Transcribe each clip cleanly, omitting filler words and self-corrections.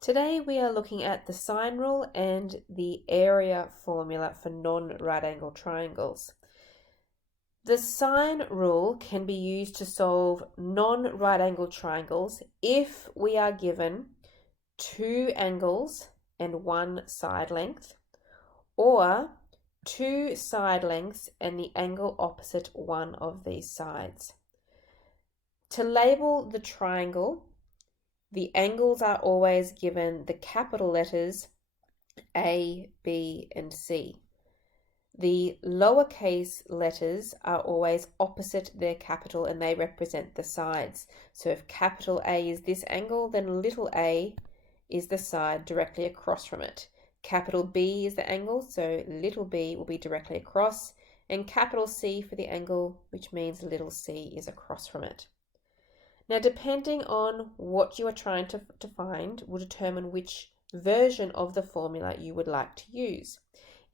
Today we are looking at the sine rule and the area formula for non-right angle triangles. The sine rule can be used to solve non-right angle triangles if we are given two angles and one side length, or two side lengths and the angle opposite one of these sides. To label the triangle, the angles are always given the capital letters A, B, and C. The lowercase letters are always opposite their capital and they represent the sides. So if capital A is this angle, then little a is the side directly across from it. Capital B is the angle, so little b will be directly across, and capital C for the angle, which means little c is across from it. Now, depending on what you are trying to find will determine which version of the formula you would like to use.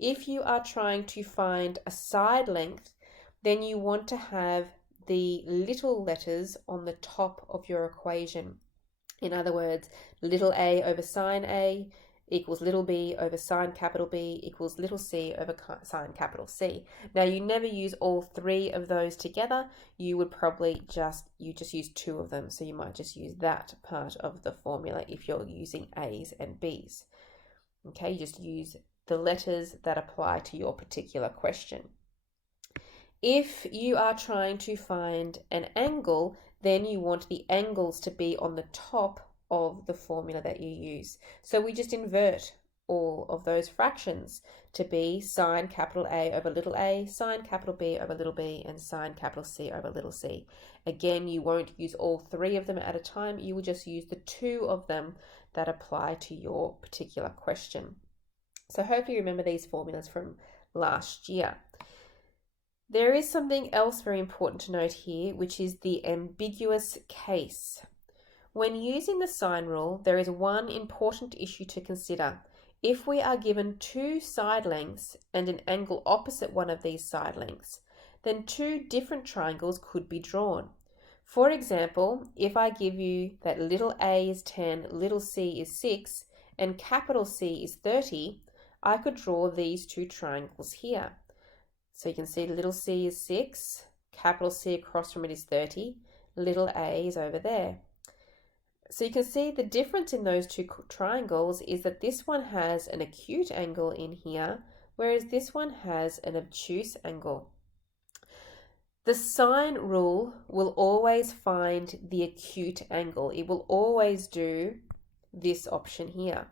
If you are trying to find a side length, then you want to have the little letters on the top of your equation. In other words, little a over sine A equals little b over sine capital B equals little c over sine capital C. Now, you never use all three of those together. You would probably just use two of them. So you might just use that part of the formula if you're using A's and B's. Okay, you just use the letters that apply to your particular question. If you are trying to find an angle, then you want the angles to be on the top of the formula that you use. So we just invert all of those fractions to be sine capital A over little a, sine capital B over little b, and sine capital C over little c. Again, you won't use all three of them at a time. You will just use the two of them that apply to your particular question. So hopefully you remember these formulas from last year. There is something else very important to note here, which is the ambiguous case. When using the sine rule, there is one important issue to consider. If we are given two side lengths and an angle opposite one of these side lengths, then two different triangles could be drawn. For example, if I give you that little a is 10, little c is 6, and capital C is 30, I could draw these two triangles here. So you can see little c is 6, capital C across from it is 30, little a is over there. So you can see the difference in those two triangles is that this one has an acute angle in here, whereas this one has an obtuse angle. The sine rule will always find the acute angle. It will always do this option here.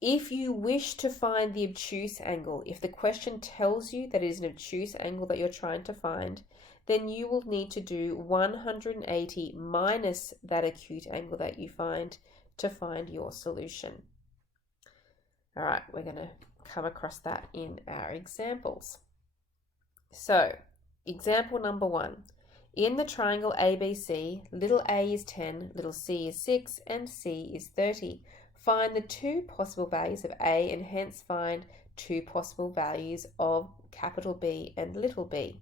If you wish to find the obtuse angle, if the question tells you that it is an obtuse angle that you're trying to find, then you will need to do 180 minus that acute angle that you find to find your solution. All right, we're going to come across that in our examples. So, example number 1. In the triangle ABC, little a is 10, little c is 6, and c is 30. Find the two possible values of a and hence find two possible values of capital B and little b.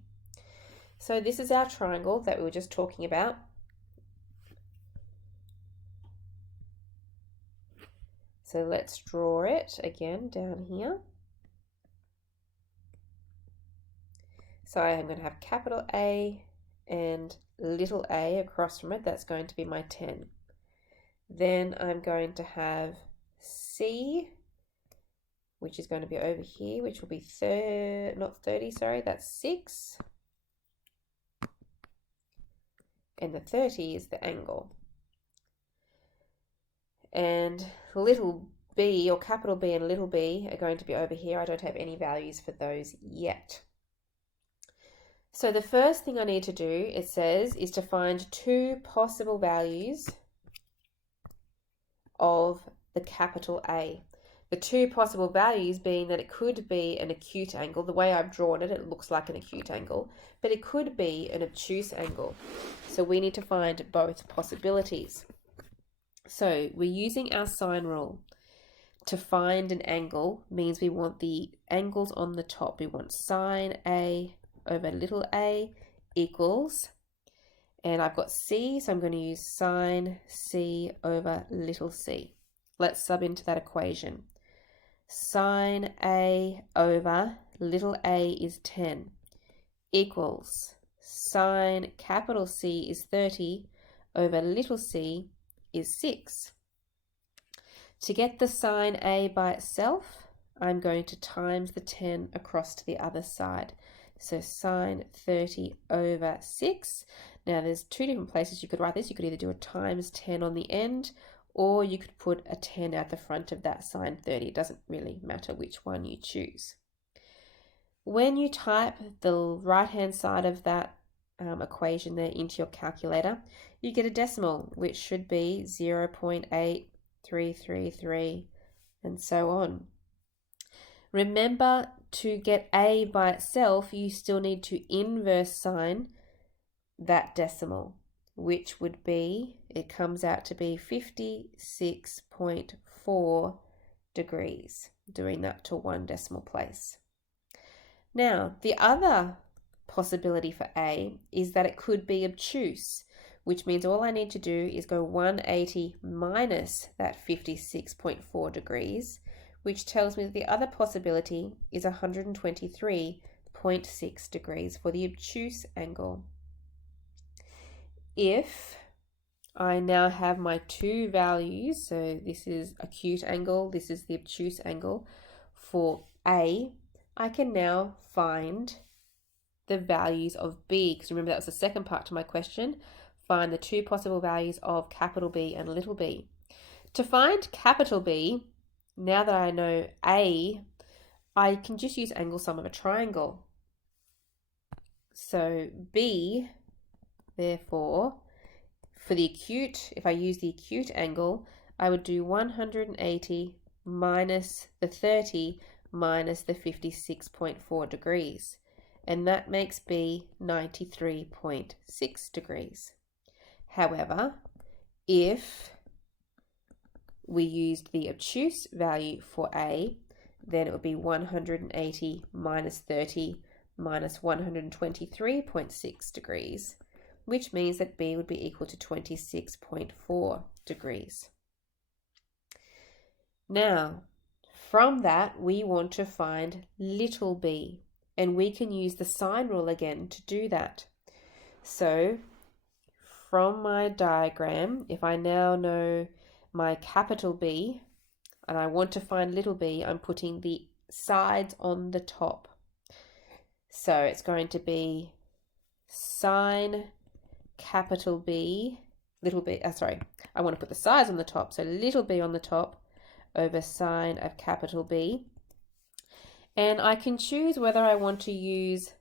So this is our triangle that we were just talking about. So let's draw it again down here. So I'm going to have capital A and little a across from it. That's going to be my 10. Then I'm going to have C, which is going to be over here, which will be not 30, sorry, that's 6. And the 30 is the angle. And little b, or capital B and little b, are going to be over here. I don't have any values for those yet. So the first thing I need to do, it says, is to find two possible values of the capital A. The two possible values being that it could be an acute angle. The way I've drawn it, it looks like an acute angle, but it could be an obtuse angle. So we need to find both possibilities. So we're using our sine rule. To find an angle means we want the angles on the top. We want sine A over little a equals, And I've got c, so I'm going to use sine c over little c. Let's sub into that equation. Sine a over little a is 10 equals sine capital C is 30 over little c is 6. To get the sine a by itself, I'm going to times the 10 across to the other side. So sine 30 over 6. Now there's two different places you could write this. You could either do a times 10 on the end, or you could put a 10 at the front of that sine 30. It doesn't really matter which one you choose. When you type the right-hand side of that equation there into your calculator, you get a decimal, which should be 0.8333, and so on. Remember, to get a by itself, you still need to inverse sine that decimal, which would be, it comes out to be 56.4 degrees, doing that to one decimal place. Now, the other possibility for a is that it could be obtuse, which means all I need to do is go 180 minus that 56.4 degrees, which tells me that the other possibility is 123.6 degrees for the obtuse angle. If I now have my two values, so this is acute angle, this is the obtuse angle for A, I can now find the values of B, because remember that was the second part to my question. Find the two possible values of capital B and little b. To find capital B, now that I know A, I can just use angle sum of a triangle. So B, therefore, for the acute, if I use the acute angle, I would do 180 minus the 30 minus the 56.4 degrees. And that makes B 93.6 degrees. However, if we used the obtuse value for A, then it would be 180 minus 30 minus 123.6 degrees, which means that B would be equal to 26.4 degrees. Now, from that, we want to find little b, and we can use the sine rule again to do that. So, from my diagram, if I now know my capital B, and I want to find little b, I'm putting the sides on the top. So it's going to be sine capital B, little b, I want to put the sides on the top, so little b on the top over sine of capital B. And I can choose whether I want to use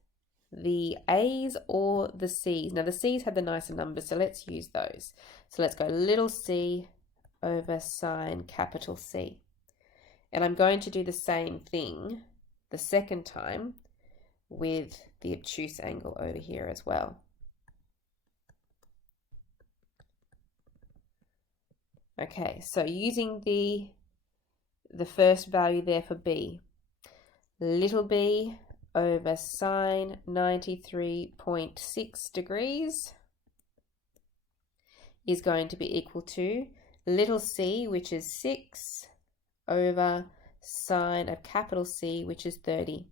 the A's or the C's. Now the C's have the nicer numbers, so let's use those. So let's go little c over sine capital C. And I'm going to do the same thing the second time with the obtuse angle over here as well. Okay, so using the first value there for B, little b over sine 93.6 degrees is going to be equal to little c, which is 6, over sine of capital C, which is 30.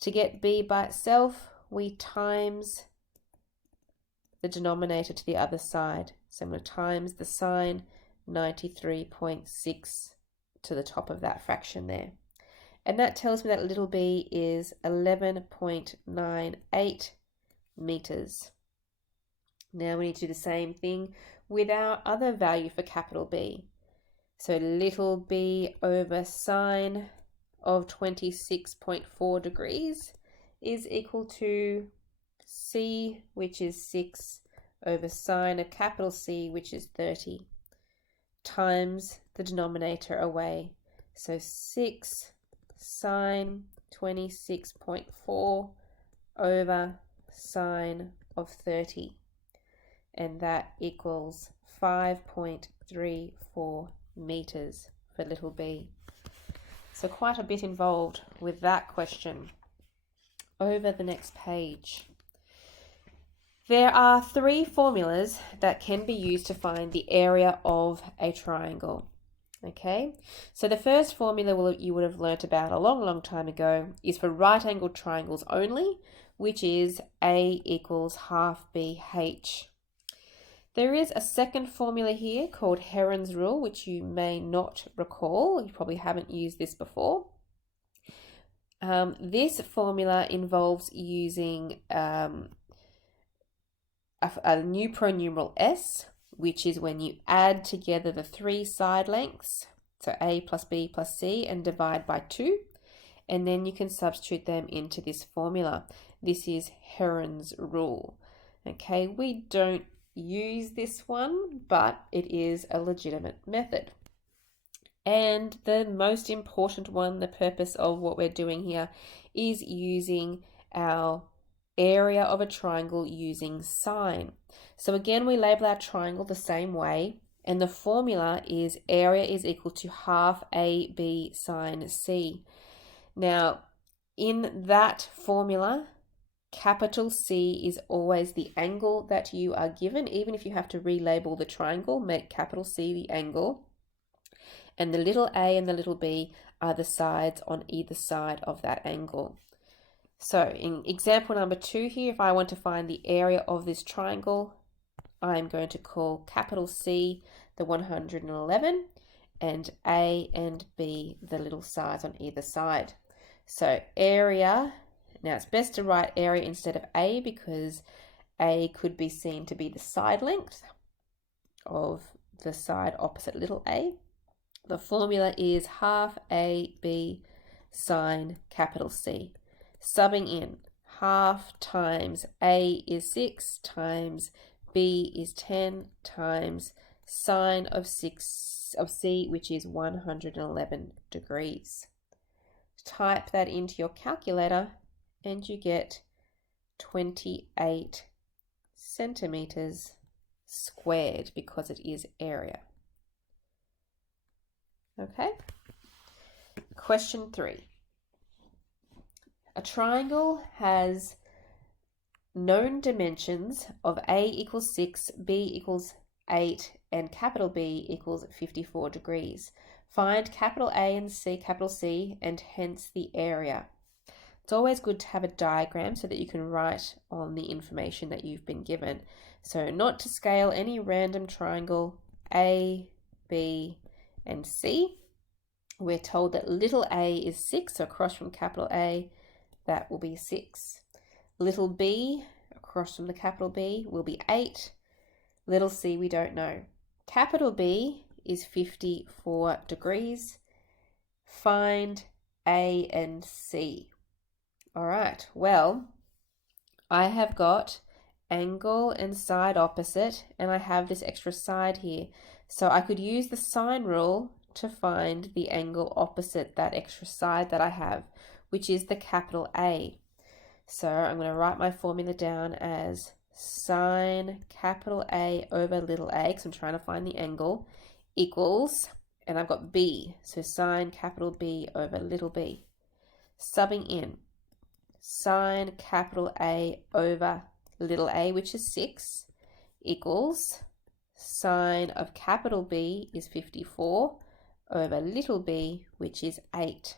To get b by itself, we times the denominator to the other side. So I'm going to times the sine 93.6 to the top of that fraction there. And that tells me that little b is 11.98 meters. Now we need to do the same thing with our other value for capital B. So little b over sine of 26.4 degrees is equal to c, which is 6, over sine of capital C, which is 30, times the denominator away. So 6 sine 26.4 over sine of 30. And that equals 5.34 meters for little b. So quite a bit involved with that question. Over the next page. There are three formulas that can be used to find the area of a triangle. Okay, so the first formula you would have learnt about a long time ago is for right-angled triangles only, which is A equals half BH. There is a second formula here called Heron's Rule, which you may not recall. You probably haven't used this before. This formula involves using a new pronumeral S, which is when you add together the three side lengths, so A plus B plus C, and divide by 2, and then you can substitute them into this formula. This is Heron's Rule. Okay, we don't use this one, but it is a legitimate method. And the most important one, the purpose of what we're doing here, is using our area of a triangle using sine. So again, we label our triangle the same way, and the formula is area is equal to half AB sine C. Now, in that formula, capital C is always the angle that you are given. Even if you have to relabel the triangle, make capital C the angle. And the little a and the little b are the sides on either side of that angle. So in example number 2 here, if I want to find the area of this triangle, I'm going to call capital C the 111 and A and B the little sides on either side. So area, now it's best to write area instead of A because A could be seen to be the side length of the side opposite little a. The formula is half AB sine capital C. Subbing in, half times A is 6 times B is 10 times sine of C, which is 111 degrees. Type that into your calculator and you get 28 centimeters squared because it is area. Okay. Question 3. A triangle has known dimensions of A equals 6, B equals 8, and capital B equals 54 degrees. Find capital A and capital C, and hence the area. It's always good to have a diagram so that you can write on the information that you've been given. So not to scale any random triangle A, B, and C. We're told that little a is 6, so across from capital A, that will be 6. Little b, across from the capital B, will be 8. Little c, we don't know. Capital B is 54 degrees. Find A and C. All right, well, I have got angle and side opposite, and I have this extra side here. So I could use the sine rule to find the angle opposite that extra side that I have, which is the capital A. So I'm going to write my formula down as sine capital A over little a, because I'm trying to find the angle, equals, and I've got B, so sine capital B over little b. Subbing in, sine capital A over little a, which is 6, equals sine of capital B is 54 over little b, which is 8.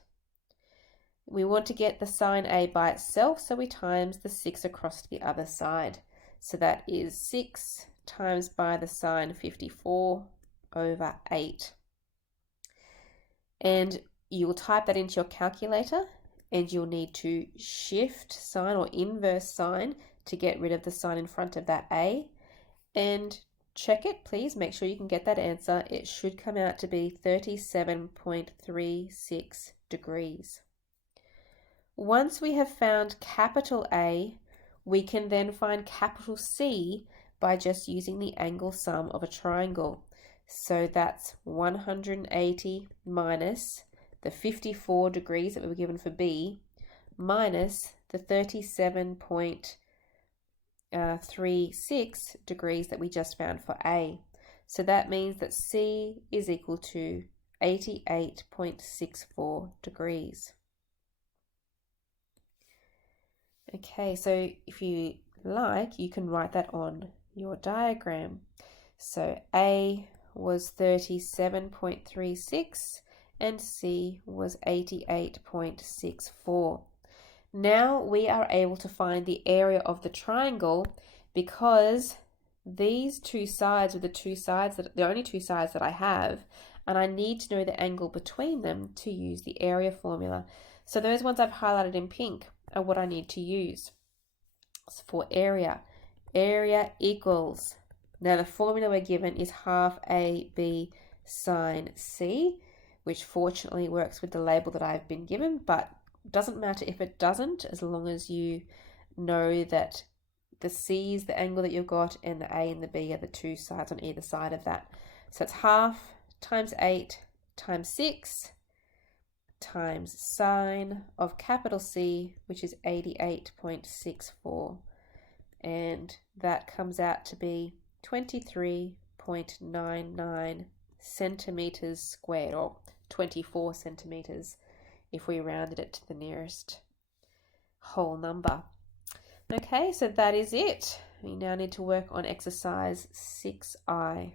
We want to get the sine A by itself, so we times the 6 across to the other side. So that is 6 times by the sine 54 over 8. And you will type that into your calculator, and you'll need to shift sign or inverse sign to get rid of the sign in front of that A. And check it, please. Make sure you can get that answer. It should come out to be 37.36 degrees. Once we have found capital A, we can then find capital C by just using the angle sum of a triangle. So that's 180 minus the 54 degrees that we were given for B, minus the 37.36 degrees that we just found for A. So that means that C is equal to 88.64 degrees. Okay, so if you like, you can write that on your diagram. So A was 37.36 and C was 88.64. Now we are able to find the area of the triangle because these two sides are the only two sides that I have, and I need to know the angle between them to use the area formula. So those ones I've highlighted in pink are what I need to use. So for area equals, now the formula we're given is half AB sine C, which fortunately works with the label that I've been given, but doesn't matter if it doesn't, as long as you know that the C is the angle that you've got and the A and the B are the two sides on either side of that. So it's half times 8 times 6 times sine of capital C, which is 88.64. And that comes out to be 23.99 centimeters squared, or 24 centimeters if we rounded it to the nearest whole number. Okay, so that is it. We now need to work on exercise 6I.